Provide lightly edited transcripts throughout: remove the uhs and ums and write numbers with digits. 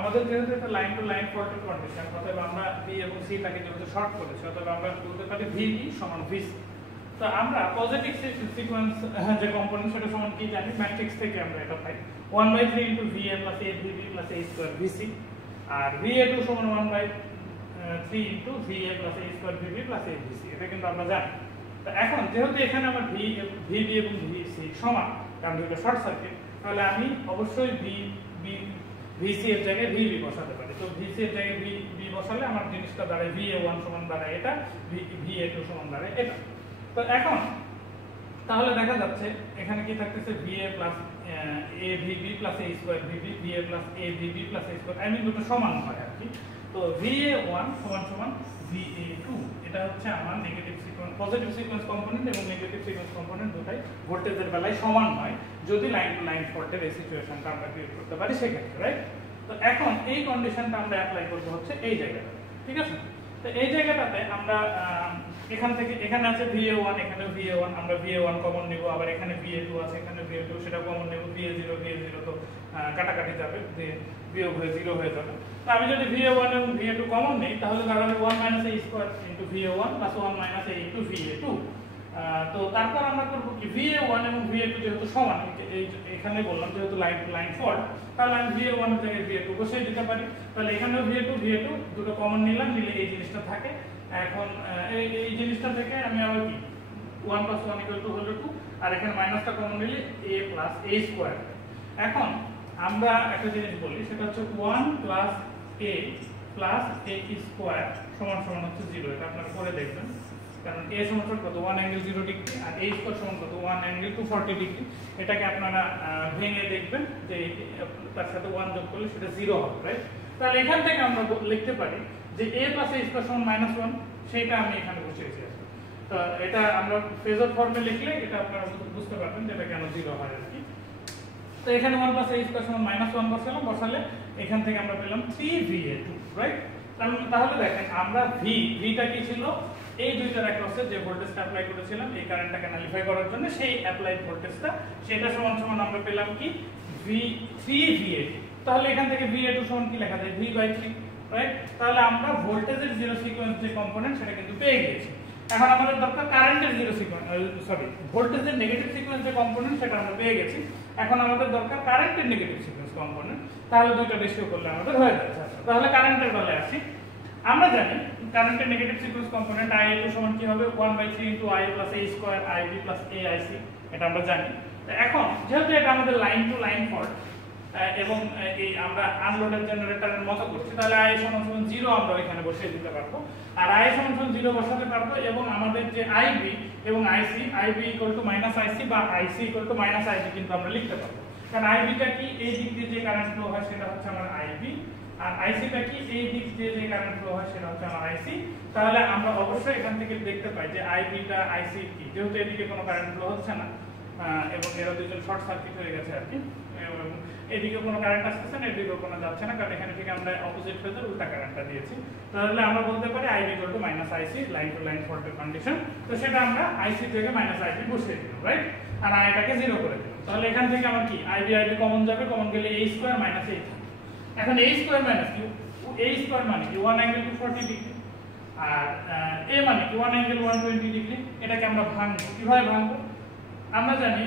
আমাদের যেহেতু একটা লাইন টু লাইন ফল্টের কন্ডিশন, অতএব আমরা বি এবং সি টাকে যেহেতু শর্ট করেছি, অতএব আমরা বলতে পারি ভিবি সমান ভিসি। তো আমরা পজিটিভ সিকোয়েন্স যে কম্পোনেন্ট সেটা সমান কি জানি, ম্যাট্রিক্স থেকে আমরা এটা পাই 1/3 ইনটু ভিএ প্লাস এ ভিবি প্লাস এ স্কয়ার ভিসি, আর ভিএ2 সমান 1/3 ইনটু ভিএ প্লাস এ স্কয়ার ভিবি প্লাস এ ভিসি। এটা কিন্তু আমরা জানি। তো এখন যেহেতু এখানে আমার ভিবি এবং ভিসি সমান, কারণ দুটো শর্ট সার্কিট, তাহলে আমি অবশ্যই ভিসি এর জায়গায় ভিবি বসাতে পারি। তো ভিসি এর জায়গায় ভি বসালে আমার জিনিসটা দাঁড়ায় VA1 সমান দাঁড়ায় এটা, VA2 সমান দাঁড়ায় এটা। তো এখন তাহলে দেখা যাচ্ছে এখানে কি থাকতেছে VA plus AVB plus A square VB, VA plus AVB plus A square, I mean দুটো সমান হয় আর কি। তো VA1 সমান সমান VA2, এটা হচ্ছে আমার negative sequence, positive sequence component এবং নেগেটিভ সিকোয়েন্স কম্পোনেন্ট দুটাই ভোল্টেজের বেলায় সমান হয় যদি লাইন টু লাইন ফল্টের এই সিচুয়েশনটা আমরা ক্রিয়েট করতে পারি সেক্ষেত্রে, রাইট? তো এখন এই কন্ডিশনটা আমরা অ্যাপ্লাই করব হচ্ছে এই জায়গাটাতে, ঠিক আছে? তো এই জায়গাটাতে আমরা এখান থেকে এখানে আছে VA1, এখানে VA1, আমরা VA1 কমন নিব, আবার এখানে VA2 আছে, এখানে VA2, সেটা কমন নেব, VA0 তো কাটাকাটি যাবে, বিয়োগ হয়ে 0 হয়ে যাবে। তো আমি যদি VA1 এবং VA2 কমন নেই তাহলে দাঁড়াবে 1 - a square into VA1 plus 1 - a into VA2। তো তারপর আমরা করব কি, VA1 এবং VA2 যেহেতু সমান, এখানে বললাম যেহেতু লাইন টু লাইন ফল্ট, তাহলে আমি VA1 এর জায়গায় VA2 বসিয়ে দিতে পারি। তাহলে এখানেও VA2 দুটো কমন নিলাম, নিলে এই জিনিসটা থাকে। এখন এই জিনিসটা থেকে আমি আবার কি 1 + 1 = হলো 2, আর এখানে মাইনাসটা কমন নিলে a + a স্কয়ার। এখন আমরা একটা জিনিস বলি, সেটা হচ্ছে 1 + a + a স্কয়ার সমান সমান হচ্ছে 0। এটা আপনারা করে দেখবেন, কারণ a সমান কত 1 ∠0 ডিগ্রি আর a স্কয়ার সমান কত 1 ∠ 240 ডিগ্রি। এটাকে আপনারা ভেঙে দেখবেন যে তার সাথে 1 যোগ করলে সেটা 0 হবে, রাইট? তাহলে এখান থেকে আমরা লিখতে পারি যে a + a স্কয়ার সমান -1, সেটা আমি এখানে বসিয়েছি। তো এটা আমরা ফেজর ফর্মে লিখলে এটা আপনারা বুঝতে পারবেন যে এটা কেন 0 হয় আর কি। তো এখানে 1 + a স্কয়ার সমান -1 বসালে এখান থেকে আমরা পেলাম 3VA2, রাইট? তাহলে দেখেন আমরা ভিটা কি ছিল, এই দুইটার অ্যাক্রসে যে ভোল্টেজটা অ্যাপ্লাই করেছিলাম এই কারেন্টটাকে নালিফাই করার জন্য, সেই অ্যাপ্লাইড ভোল্টেজটা, সেটা সমান সমান আমরা পেলাম কি 3VA2। তাহলে এখান থেকে VA2 সমান কি লেখা যায়, V/3, রাইট? তাহলে আমরা ভোল্টেজের জিরো সিকোয়েন্স যে কম্পোনেন্ট সেটা কিন্তু পেয়ে গেছি। এখন আমাদের দরকার কারেন্টের জিরো সিকোয়েন্স, ভোল্টেজের নেগেটিভ সিকোয়েন্স যে কম্পোনেন্ট সেটা আমরা পেয়ে গেছি। এখন আমাদের দরকার কারেন্টের নেগেটিভ সিকোয়েন্স কম্পোনেন্ট, তাহলে দুইটা রেশিও করলে আমাদের হয়ে যাচ্ছে। তাহলে কারেন্টের বেলায় আসি। আমরা জানি কারেন্টের নেগেটিভ সিকোয়েন্স কম্পোনেন্ট IA2 সমান কি হবে 1/3 into IA + a square IB + AIC, এটা আমরা জানি। এখন যেহেতু এটা আমাদের লাইন টু লাইন ফল্ট এবং এই আমরা আনলোডেড জেনারেটরের মতো করছি, তাহলে IA সমান 0 আমরা এখানে বসিয়ে দিতে পারবো, আর IA সমান 0 বসাতে পারবো। এবং আমাদের যে IB এবং IC, IB = -IC বা IC - IB কিন্তু আমরা লিখতে পারবো, কারণ IB-টা কি এই দিক দিয়ে যে কারেন্ট ফ্লো হয় সেটা হচ্ছে আমার IB, আর IC-টা কি এই দিক দিয়ে যে কারেন্ট ফ্লো হয় সেটা হচ্ছে আমার IC। তাহলে আমরা অবশ্যই এখান থেকে দেখতে পাই যে IB-টা IC কি, যেহেতু এদিকে কোনো কারেন্ট ফ্লো হচ্ছে না এবং এরা দুজন শর্ট সার্কিট হয়ে গেছে আর কি, এবং এদিকে কোনো কারেন্ট আসছে না, এদিকে কোনো যাচ্ছে না, কারণ এখানে থেকে আমরা অপোজিট ফেজের উল্টা কারেন্টটা দিয়েছি। তাহলে আমরা বলতে পারি IB = -IC, line to line ফল্টের কন্ডিশন। তো সেটা আমরা IC থেকে -IB বসিয়ে দিলাম, রাইট? আর Iটাকে 0 করে দিলাম। তাহলে এখান থেকে আমার কি IB কমন যাবে, কমন গেলে a স্কয়ার - a থাকে। এখন a স্কয়ার - কি, a স্কয়ার মানে কি 1 ∠ 240 ডিগ্রি, আর a মানে কি 1 ∠ 120 ডিগ্রি। এটাকে আমরা ভাঙবো, কিভাবে ভাঙবো আমরা জানি,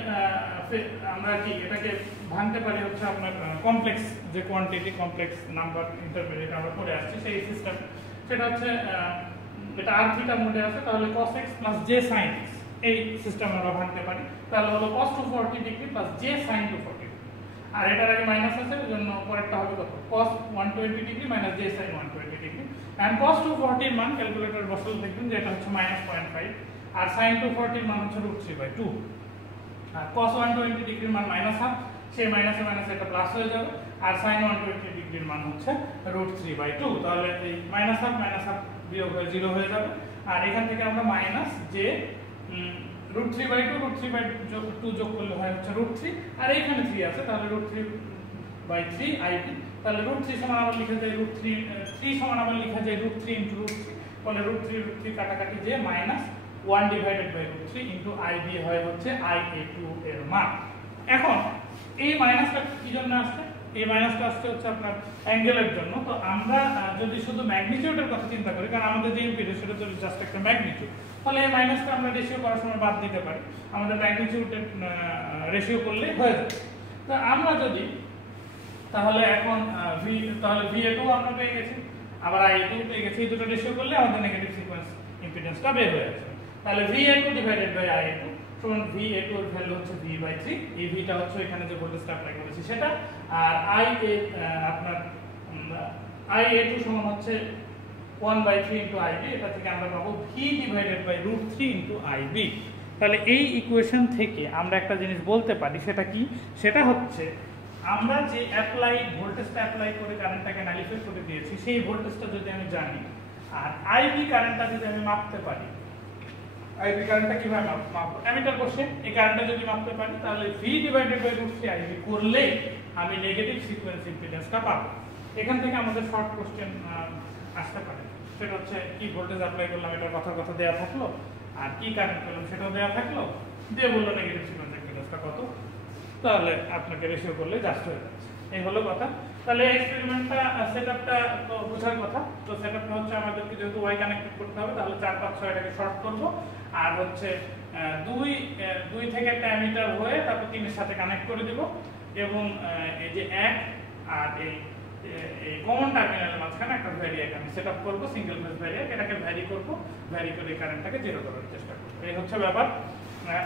আমরা কি এটাকে ভাঙতে পারি হচ্ছে আপনার কমপ্লেক্স যে কোয়ান্টিটি, কমপ্লেক্স নাম্বার ইন্টারমিডিয়েট আমরা পড়ে আসছি সেই সিস্টেম। সেটা হচ্ছে এটা r θ মোডে আছে, তাহলে cos x + j sin x, এই সিস্টেম আমরা ভাঙতে পারি। তাহলে হলো cos 240 ডিগ্রি + j sin 240, আর এটার আগে মাইনাস আছে এর জন্য পরেরটা হবে কত, cos 120 degree - j sin 120 degree. And cos 240 এর মান ক্যালকুলেটর বসালে দেখবেন যে এটা হচ্ছে -0.5, আর sin 240 এর মান হচ্ছে √3/2, আর cos 120 ডিগ্রির মান -1/2, সেই মাইনাসে মাইনাসে এটা প্লাস হয়ে যাবে, আর sin 120 ডিগ্রির মান হচ্ছে √3/2। তাহলে এই -1/2 বিয়োগ হয়ে 0 হয়ে যাবে, আর এখান থেকে আমরা j √3/2 যোগ করলে হয় হচ্ছে √3, আর এইখানে 3 আছে, তাহলে √3/3 IB। তাহলে √3 সমান আবার লিখা যায় √3 সমান আবার লিখা যায় √3 × √3, বলে √3 কাটাকাটি যে -1/√3 ইনটু IB হয় হচ্ছে IA2 এর মান। এখন এই মাইনাসটা কি জন্য আসছে, এই মাইনাসটা আসছে হচ্ছে আপনার অ্যাঙ্গেলের জন্য। তো আমরা যদি শুধু ম্যাগনিটিউডের কথা চিন্তা করি, কারণ আমাদের যে ইম্পিডেন্স সেটা তো জাস্ট একটা ম্যাগনিটিউড, তাহলে এই মাইনাসটা আমরা রেশিও করার সময় বাদ দিতে পারি, আমাদের ম্যাগনিটিউডের রেশিও করলে হয়ে যাবে। তো আমরা যদি তাহলে এখন তাহলে VA2 আমরা পেয়ে গেছি, আবার IA2 পেয়ে গেছি, এই দুটো রেশিও করলে আমাদের নেগেটিভ সিকোয়েন্স ইম্পিডেন্সটা বের হয়ে যাবে। তাহলে VA2 ডিভাইডেড বাই IA2 সমান VA2 এর ভ্যালু হচ্ছে V/3, এই ভিটা হচ্ছে এখানে যে ভোল্টেজটা অ্যাপ্লাই করেছি সেটা, আর আপনার IA2 সমান হচ্ছে 1/3 ইনটু IB, এটা থেকে আমরা পাবো V divided by √3 into IB। তাহলে এই ইকুয়েশন থেকে আমরা একটা জিনিস বলতে পারি, সেটা কি? সেটা হচ্ছে আমরা যে ভোল্টেজটা অ্যাপ্লাই করে কারেন্টটাকে নালিফাই করে দিয়েছি, সেই ভোল্টেজটা যদি আমি জানি আর IB কারেন্টটা যদি আমি মাপতে পারি, IB কারেন্টটা কিভাবে মাপবো? অ্যামিটার বসে এই কারেন্টটা যদি মাপতে পারি, তাহলে V ডিভাইডেড বাই √3 IB করলেই আমি নেগেটিভ সিকোয়েন্স ইম্পিডেন্সটা পাবো। এখান থেকে আমাদের শর্ট কোশ্চেন আসতে পারে, সেটা হচ্ছে কি ভোল্টেজ অ্যাপ্লাই করলাম এটার কথা দেওয়া থাকলো, আর কি কারেন্ট পেলাম সেটাও দেওয়া থাকলো, দিয়ে বললো নেগেটিভ সিকোয়েন্স ইম্পিডেন্সটা কত, তাহলে আপনাকে রেশিও করলে জাস্ট হয়ে যাচ্ছে। এই হলো কথা। তাহলে এক্সপেরিমেন্টটা সেটআপটা তো বোঝার কথা। তো সেটআপটা হচ্ছে আমাদেরকে যেহেতু ওয়াই কানেক্টেড করতে হবে, তাহলে 4 5 6 এটাকে শর্ট করব, আর হচ্ছে 2 থেকে একটা অ্যামিটার হয়ে তারপর 3 এর সাথে কানেক্ট করে দিব, এবং এই যে 1 আর এই কমন টার্মিনালের মাঝখানে একটা ভ্যারিয়াক আমি সেটআপ করব, সিঙ্গেল ফেজ ভ্যারিয়াক, এটাকে ভ্যারি করব, ভ্যারি করে কারেন্টটাকে জিরো করার চেষ্টা করব। এই হচ্ছে ব্যাপার।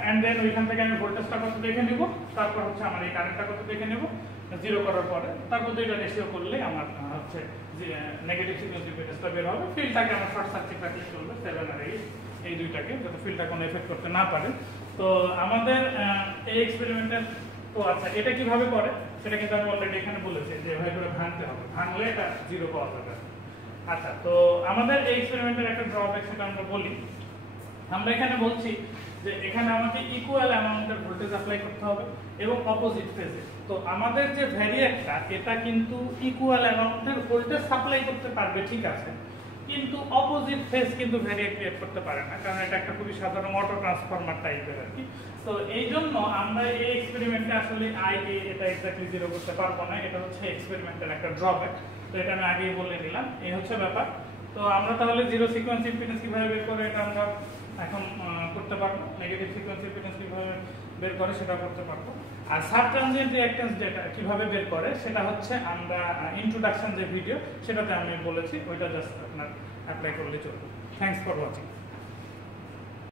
এন্ড দেন ওইখান থেকে আমি ভোল্টেজটা কত দেখে নিব, তারপর হচ্ছে আমার এই কারেন্টটা কত দেখে নিব, জিরো করার পরে তারপর দুইটা রেশিও করলে আমার হচ্ছে যে নেগেটিভ সিকোয়েন্স ইম্পিডেন্সটা বের হবে। ফিল্ডটাকে আমার শর্ট সার্কিট রাখলে চলবে, 7 আর 8 এই দুইটাকে, যাতে ফিল্ডটা কোনো এফেক্ট করতে না পারে। তো আমাদের এই এক্সপেরিমেন্টের তো আচ্ছা এটা কিভাবে করে সেটা কিন্তু আমি অলরেডি এখানে বলেছি যে এভাবে করে ভাঙতে হবে, ভাঙলে এটা জিরো পাওয়া যাবে। আচ্ছা, তো আমাদের এই এক্সপেরিমেন্টের একটা ড্রব্যাক সেটা আমরা বলি। আমরা এখানে বলছি যে এখানে আমাকে ইকুয়াল অ্যামাউন্টের ভোল্টেজ অ্যাপ্লাই করতে হবে এবং অপোজিট ফেজে। তো আমাদের যে ভ্যারিয়েকটা এটা কিন্তু ইকুয়াল অ্যামাউন্টের ভোল্টেজ সাপ্লাই করতে পারবে, ঠিক আছে, কিন্তু অপোজিট ফেজ কিন্তু ভ্যারিয়েক ক্রিয়েট করতে পারে না, কারণ এটা একটা খুবই সাধারণ অটো ট্রান্সফরমার টাইপের আর কি। তো এই জন্য আমরা এই এক্সপেরিমেন্টে আসলে IA এটা এক্স্যাক্টলি জিরো করতে পারবো না, এটা হচ্ছে এক্সপেরিমেন্টের একটা ড্রব্যাক। তো এটা আমি আগেই বলে নিলাম, এই হচ্ছে ব্যাপার। তো আমরা তাহলে জিরো সিকোয়েন্স ইম্পিডেন্স কিভাবে বের করে এটা আমরা এখন করতে পারবো, নেগেটিভ সিকোয়েন্স ইম্পিডেন্স কিভাবে বের করে সেটা করতে পারবো। আর সাব ট্রানজিয়েন্ট রিঅ্যাকট্যান্স যেটা কিভাবে বের করে সেটা হচ্ছে আমরা ইন্ট্রোডাকশন যে ভিডিও সেটাতে আমি বলেছি, ওইটা জাস্ট আপনার অ্যাপ্লাই করলে চলবে। Thanks for watching.